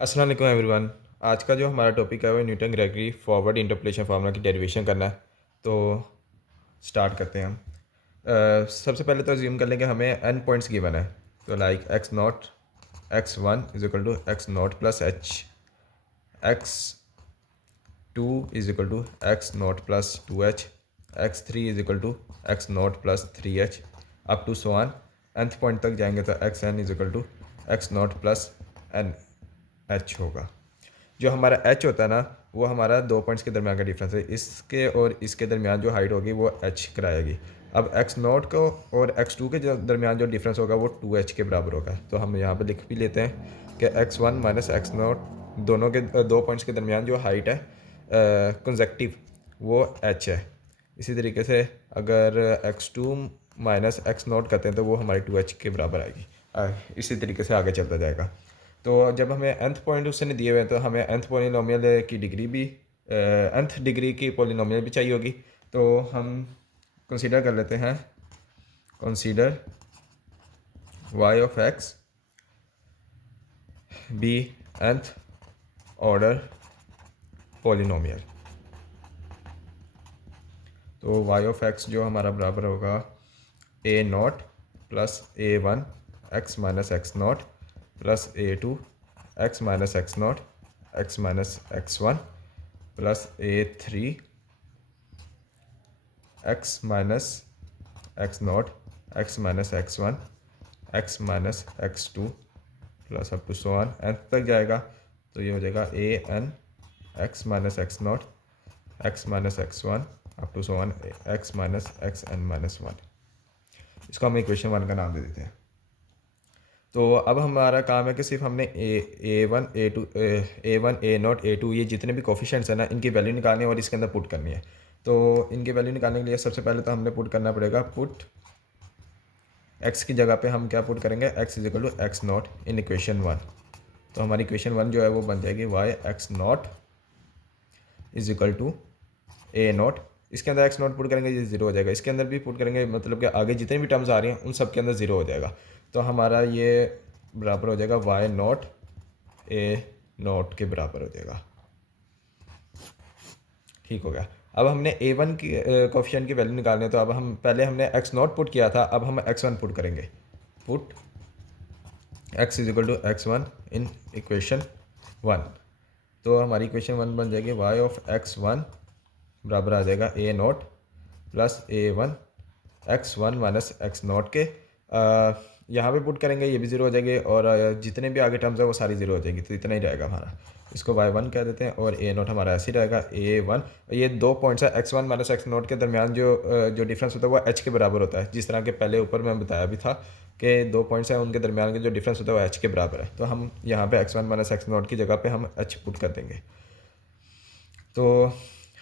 अस्सलाम वालेकुम एवरीवन। आज का जो हमारा टॉपिक है वो Newton Gregory forward interpolation formula की डेरिवेशन करना है। तो स्टार्ट करते हैं हम। सबसे पहले तो अज्यूम कर लें कि हमें एन पॉइंट्स गिवन है। तो like x not x one is equal to x not plus h, x two is equal to x not plus two h, x three is equal to x not plus three h up to so on. nth point तक जाएंगे तो x n is equal to x not plus n h होगा। जो हमारा H होता है ना, वो हमारा दो पॉइंट्स के दरमियान का डिफरेंस है। इसके और इसके दरमियान जो हाइट होगी वो एच कराएगी। अब एक्स नॉट को और एक्स टू के दरमियान जो डिफरेंस होगा वो टू एच के बराबर होगा। तो हम यहाँ पे लिख भी लेते हैं कि x one minus x not दोनों के दो पॉइंट्स के दरमियान जो हाइट है कंजेक्टिव वो एच है। इसी तरीके से अगर x two minus x not करते हैं तो वो हमारी टू एच के बराबर आएगी। इसी तरीके से आगे चलता जाएगा। तो जब हमें nth पॉइंट उसने दिए हुए हैं तो हमें nth पोलिनोमियल की डिग्री भी nth डिग्री की पोलिनोमियल भी चाहिए होगी। तो हम कंसीडर कर लेते हैं, consider y of x be nth order polynomial. तो y ऑफ x जो हमारा बराबर होगा a not plus A one x minus x not plus a two x minus x not x minus x one plus a three x minus x not x minus x one x minus x two plus up to so on N तक जाएगा। तो ये हो जाएगा A N X minus x not x minus x one up to so on X minus X N minus one. इसको हम equation one का नाम दे देते हैं। तो अब हमारा काम है कि सिर्फ हमने A one A two A one A naught A two ये जितने भी कोफिशेंट्स हैं ना, इनकी वैल्यू निकालनी है और इसके अंदर पुट करनी है। तो इनकी वैल्यू निकालने के लिए सबसे पहले तो हमने पुट करना पड़ेगा, पुट एक्स की जगह पे हम क्या पुट करेंगे, x is equal to x not in equation one. तो हमारी इक्वेशन वन जो है वो बन जाएगी y x not is equal to a not. इसके अंदर एक्स नॉट पुट करेंगे ये ज़ीरो हो जाएगा, इसके अंदर भी पुट करेंगे, मतलब कि आगे जितने भी टर्म्स आ रही हैं उन सब के अंदर ज़ीरो हो जाएगा। तो हमारा ये बराबर हो जाएगा वाई नॉट ए नॉट के बराबर हो जाएगा। ठीक हो गया। अब हमने ए वन की कोफिशिएंट की वैल्यू निकालनी है। तो अब हम पहले हमने एक्स नॉट पुट किया था, अब हम एक्स वन पुट करेंगे। Put x is equal to x one in equation one. तो हमारी इक्वेशन वन बन जाएगी वाई ऑफ एक्स वन बराबर आ जाएगा A not plus A one X one minus x naught के यहाँ पे पुट करेंगे, ये भी ज़ीरो हो जाएंगे और जितने भी आगे टर्म्स है वो सारी ज़ीरो हो जाएगी। तो इतना ही रहेगा हमारा, इसको वाई वन कह देते हैं और ए नॉट हमारा ऐसे ही रहेगा ए वन। ये दो पॉइंट्स है x one minus x naught के दरमियान जो डिफरेंस होता है वो एच के बराबर होता है। जिस तरह के पहले ऊपर मैं बताया भी था कि दो पॉइंट्स हैं उनके दरमियान के जो डिफरेंस होता है वो एच के बराबर है। तो हम यहाँ पे x one minus x not की जगह पे हम एच पुट कर देंगे। तो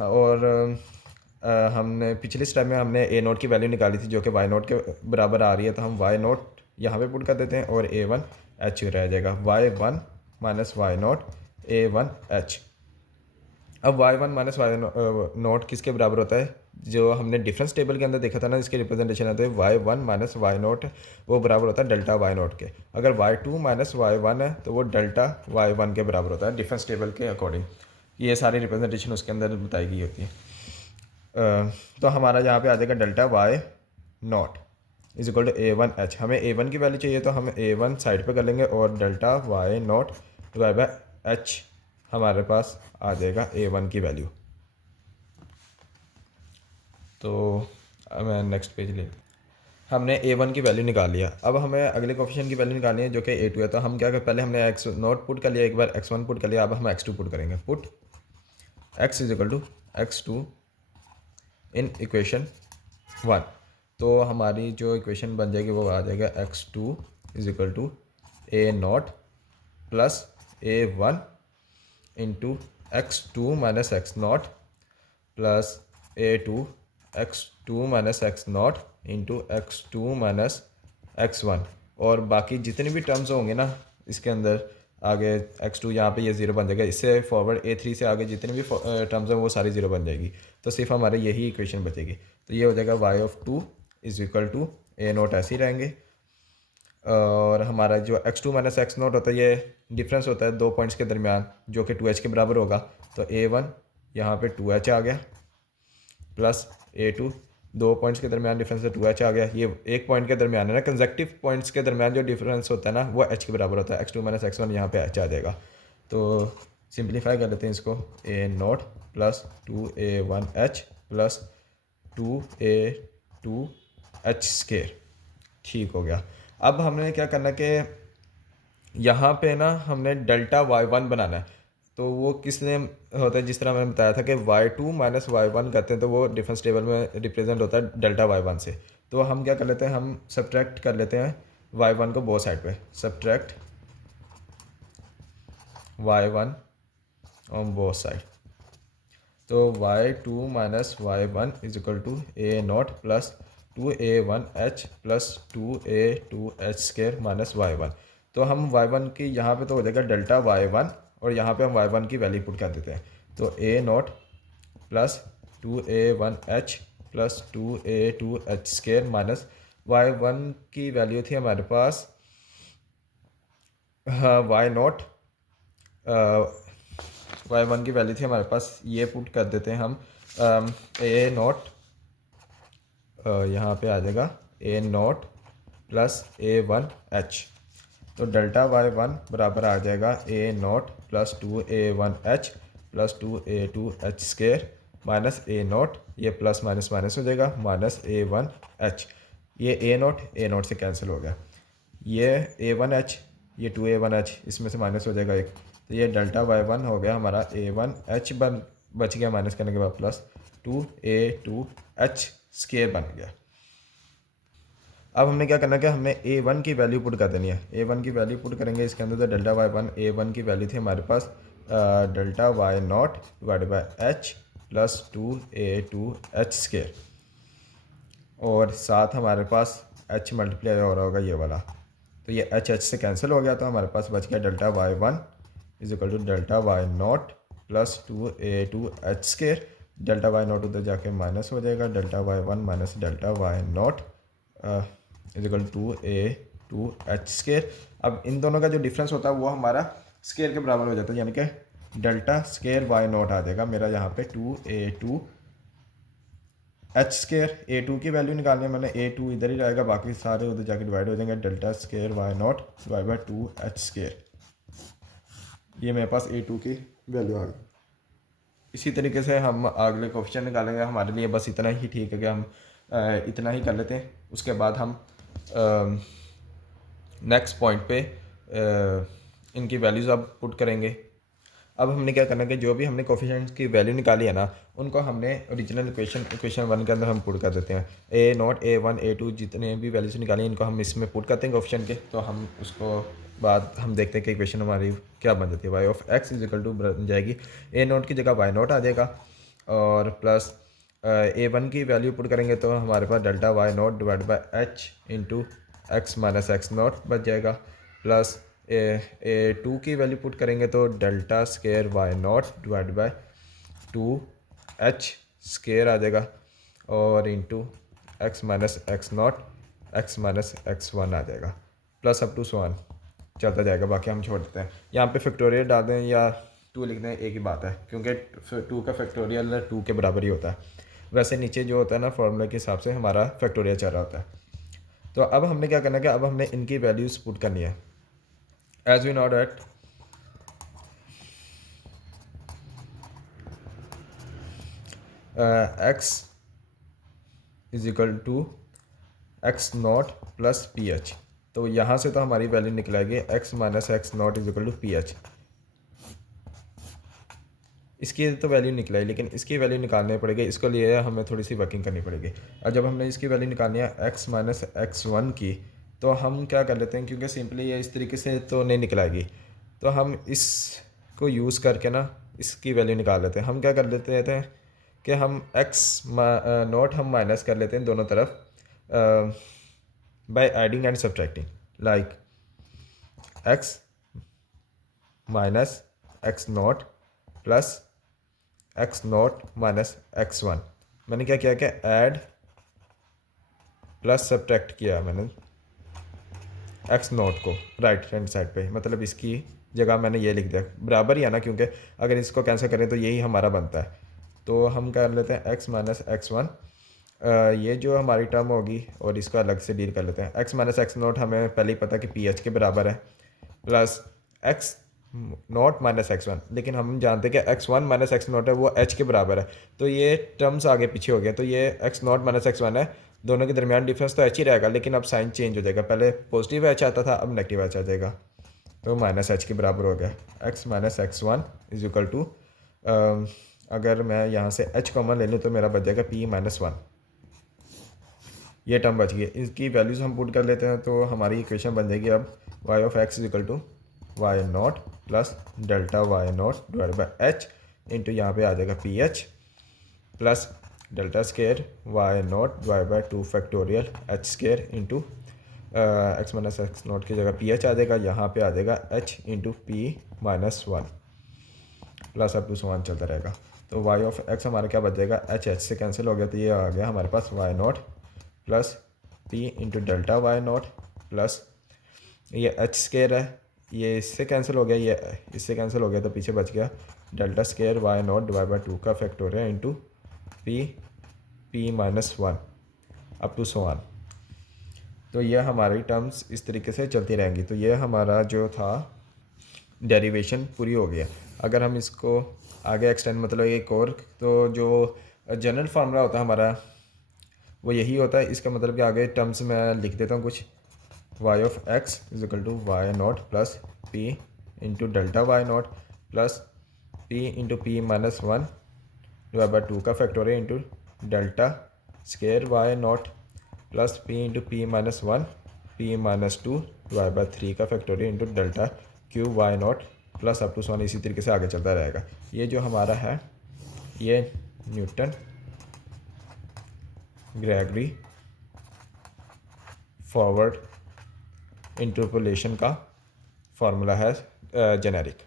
और हमने पिछले स्टेप में हमने ए नोट की वैल्यू निकाली थी जो कि वाई नोट के बराबर आ रही है। तो हम वाई नोट यहाँ पे पुट कर देते हैं और ए वन एच रह जाएगा Y one minus Y naught A one H. अब Y one minus Y naught किसके बराबर होता है, जो हमने डिफरेंस टेबल के अंदर देखा था ना, इसके रिप्रेजेंटेशन आते हैं y one minus Y not, वो बराबर होता है डेल्टा वाई नोट के। अगर y two minus y one है तो वो डेल्टा वाई वन के बराबर होता है डिफरेंस टेबल के अकॉर्डिंग। ये सारी रिप्रेजेंटेशन उसके अंदर बताई गई होती है। तो हमारा यहाँ पे आ जाएगा delta Y not is equal to A one h. हमें ए वन की वैल्यू चाहिए तो हम ए वन साइड पे कर लेंगे और delta Y not divide by h हमारे पास आ जाएगा ए वन की वैल्यू। तो मैं नेक्स्ट पेज ले, हमने ए वन की वैल्यू निकाल लिया। अब हमें अगले कोफिशिएंट की वैल्यू निकालनी है जो कि ए टू है। तो हम क्या करें, पहले हमने एक्स नॉट पुट कर लिया, एक बार एक्स वन पुट कर लिया, अब हम एक्स टू पुट करेंगे। Put x is equal to x two in equation one. तो हमारी जो इक्वेशन बन जाएगी वो आ जाएगा x two is equal to a not plus A one into x two minus x not plus a two x two minus x not into x two minus x one. और बाकी जितने भी terms होंगे ना इसके अंदर आगे x to यहाँ पर ये ज़ीरो बन जाएगा। इससे फॉरवर्ड ए थ्री से आगे जितने भी टर्म्स हैं वो सारी ज़ीरो बन जाएगी। तो सिर्फ हमारे यही इक्वेशन बचेगी। तो ये हो जाएगा y of two is equal to a not ऐसे ही रहेंगे और हमारा जो x2 माइनस एक्स नॉट होता है ये डिफरेंस होता है दो पॉइंट्स के दरमियान जो कि 2h के बराबर होगा। तो a1 यहाँ पे 2h आ गया प्लस a2 दो पॉइंट्स के दरमियान डिफरेंस है 2h आ गया। ये एक पॉइंट के दरमियान है ना, कंसेक्टिव पॉइंट्स के दरमियान जो डिफरेंस होता है ना वो h के बराबर होता है। x2 माइनस एक्स वन यहाँ पे h आ जाएगा। तो सिंप्लीफाई कर लेते हैं इसको, a not plus 2a1h plus 2a2h square. ठीक हो गया। अब हमने क्या करना है कि यहाँ पे ना हमने डेल्टा y1 बनाना है। तो वो किसने होता है, जिस तरह मैंने बताया था कि y2 माइनस y1 करते हैं तो वो डिफरेंस टेबल में रिप्रेजेंट होता है डेल्टा y1 से। तो हम क्या कर लेते हैं, हम सब्ट्रैक्ट कर लेते हैं y1 को बोथ साइड पे, subtract y1 on both side. तो y2 minus y1 is equal to a not plus 2a1h plus 2a2h square minus y1। तो हम y1 की यहाँ पे तो हो जाएगा डेल्टा y1 और यहाँ पे हम y1 की वैल्यू पुट कर देते हैं। तो a not plus 2a1h plus 2a2h square minus y1 की वैल्यू थी हमारे पास y नॉट, y1 की वैल्यू थी हमारे पास, ये पुट कर देते हैं हम a नॉट यहाँ पे आ जाएगा a नॉट प्लस a1h। तो डेल्टा y1 बराबर आ जाएगा a not plus 2a1h plus 2a2h square minus a not, ये प्लस माइनस माइनस हो जाएगा माइनस a1h। ये a नॉट से कैंसिल हो गया। ये a1h, ये 2a1h इसमें से माइनस हो जाएगा एक। तो ये डेल्टा y1 हो गया हमारा a1h बच गया माइनस करने के बाद प्लस 2a2h स्केयर बन गया। अब हमने क्या करना है कि हमने a1 की वैल्यू पुट कर देनी है। a1 की वैल्यू पुट करेंगे इसके अंदर, तो डेल्टा y1 a1 की वैल्यू थी हमारे पास delta y naught divide by h plus 2a2h square, और साथ हमारे पास h मल्टीप्लाई हो रहा होगा ये वाला। तो ये h से कैंसिल हो गया, तो हमारे पास बच गया delta y1 is equal to delta y not plus 2a2h square. Delta y not उधर जाके माइनस हो जाएगा, delta y1 minus delta y not is equal to a2h square. अब इन दोनों का जो डिफरेंस होता है वो हमारा स्केयर के बराबर हो जाता है, यानी कि डेल्टा स्केयर y नॉट आ जाएगा मेरा यहाँ पे 2a2h स्केयर। a2 की वैल्यू निकालनी है मैंने, a2 इधर ही रहेगा, बाकी सारे उधर जाके डिवाइड हो जाएंगे, delta square y naught divide by 2h square. ये मेरे पास a2 की वैल्यू आ गई। इसी तरीके से हम अगले कोफिशिएंट निकालेंगे। हमारे लिए बस इतना ही ठीक है कि हम इतना ही कर लेते हैं। उसके बाद हम नेक्स्ट पॉइंट पे इनकी वैल्यूज़ अब पुट करेंगे। अब हमने क्या करना है कि जो भी हमने कोफिशिएंट्स की वैल्यू निकाली है ना, उनको हमने ओरिजिनल इक्वेशन वन के अंदर हम पुट कर देते हैं। a नॉट a1 a2 जितने भी वैल्यूज निकाली इनको हम इसमें पुट करते हैं कोफिशिएंट के। तो हम उसको बाद हम देखते हैं कि इक्वेशन हमारी क्या बन जाती है। y of x is equal to बन जाएगी a नॉट की जगह y नॉट आ जाएगा, और प्लस a1 की वैल्यू पुट करेंगे तो हमारे पास delta y naught divide by h into x minus x naught बच जाएगा, प्लस a2 की वैल्यू पुट करेंगे तो delta square y naught divide by 2h square आ जाएगा, और into x minus x not x minus x one आ जाएगा, plus up to so on चलता जाएगा। बाकी हम छोड़ देते हैं, यहाँ पे फैक्टोरियल डाल दें या 2 लिख दें, एक ही बात है, क्योंकि 2 का फैक्टोरियल 2 के बराबर ही होता है। वैसे नीचे जो होता है ना फॉर्मूला के हिसाब से हमारा फैक्टोरियल चल रहा होता है। तो अब हमने क्या करना है कि अब हमने इनकी वैल्यूज़ पुट करनी है। As we know that x is equal to x not plus p h. तो यहाँ से तो हमारी वैल्यू निकलेगी x माइनस x not is equal to p h. इसकी तो वैल्यू निकला है, लेकिन इसकी वैल्यू निकालनी पड़ेगी, इसके लिए हमें थोड़ी सी वर्किंग करनी पड़ेगी। और जब हमने इसकी वैल्यू निकालनी है x माइनस एक्स वन की, तो हम क्या कर लेते हैं, क्योंकि सिंपली ये इस तरीके से तो नहीं निकलाएगी, तो हम इसको यूज़ करके ना इसकी वैल्यू निकाल लेते हैं। हम क्या कर लेते हैं कि हम x नॉट हम माइनस कर लेते हैं दोनों तरफ by adding and subtracting, like x माइनस x not plus x not minus x one. मैंने क्या किया कि ऐड प्लस सब्ट्रैक्ट किया मैंने, एक्स नॉट को राइट हैंड साइड पे, मतलब इसकी जगह मैंने ये लिख दिया, बराबर ही है ना, क्योंकि अगर इसको कैंसिल करें तो यही हमारा बनता है। तो हम कर लेते हैं एक्स माइनस एक्स वन, ये जो हमारी टर्म होगी और इसको अलग से डील कर लेते हैं। एक्स माइनस एक्स नॉट हमें पहले ही पता कि पी एच के बराबर है, plus x not minus x one, लेकिन हम जानते हैं कि x one minus x not है वो एच के बराबर है, तो ये टर्म्स आगे पीछे हो गया, तो ये x not minus x one है, दोनों के दरमियान डिफरेंस तो एच ही रहेगा, लेकिन अब साइन चेंज हो जाएगा, पहले पॉजिटिव एच आता था, अब नेगेटिव एच आ जाएगा, तो माइनस एच के बराबर हो गया। X minus x one is equal to, अगर मैं यहाँ से एच कॉमन ले लूँ तो मेरा बच जाएगा पी माइनस वन, ये टर्म बच गई। इसकी वैल्यूज़ हम पुट कर लेते हैं तो हमारी इक्वेशन बन जाएगी अब y of x is equal to y not plus delta Y not divide by h into यहाँ पे आ जाएगा p h plus delta square y not divide by 2 factorial h square into x minus x not की जगह P H आ जाएगा, यहाँ पे आ जाएगा h into p minus one plus up to समान चलता रहेगा। तो वाई ऑफ एक्स हमारा क्या बच जाएगा, एच एच से कैंसिल हो गया, तो ये आ गया हमारे पास Y not plus P into delta why not plus ये एच स्केयर है, ये इससे कैंसिल हो गया, ये इससे कैंसिल हो गया, तो पीछे बच गया delta square y not divide by 2 का factorial into p minus one up to so on. तो ये हमारी टर्म्स इस तरीके से चलती रहेंगी। तो ये हमारा जो था डेरिवेशन पूरी हो गया। अगर हम इसको आगे एक्सटेंड, मतलब एक और, तो जो जनरल फार्मूला होता है हमारा वो यही होता है। इसका मतलब कि आगे टर्म्स मैं लिख देता हूँ कुछ, y of x is equal to y not plus P into delta why not plus P into p minus one divide by 2 का factorial into delta square y not plus P into p minus one p minus two divide by 3 का factorial into delta cube y not plus up to one, इसी तरीके से आगे चलता रहेगा। ये जो हमारा है ये न्यूटन ग्रेगरी फॉरवर्ड इंटरपोलेशन का फार्मूला है जेनेरिक।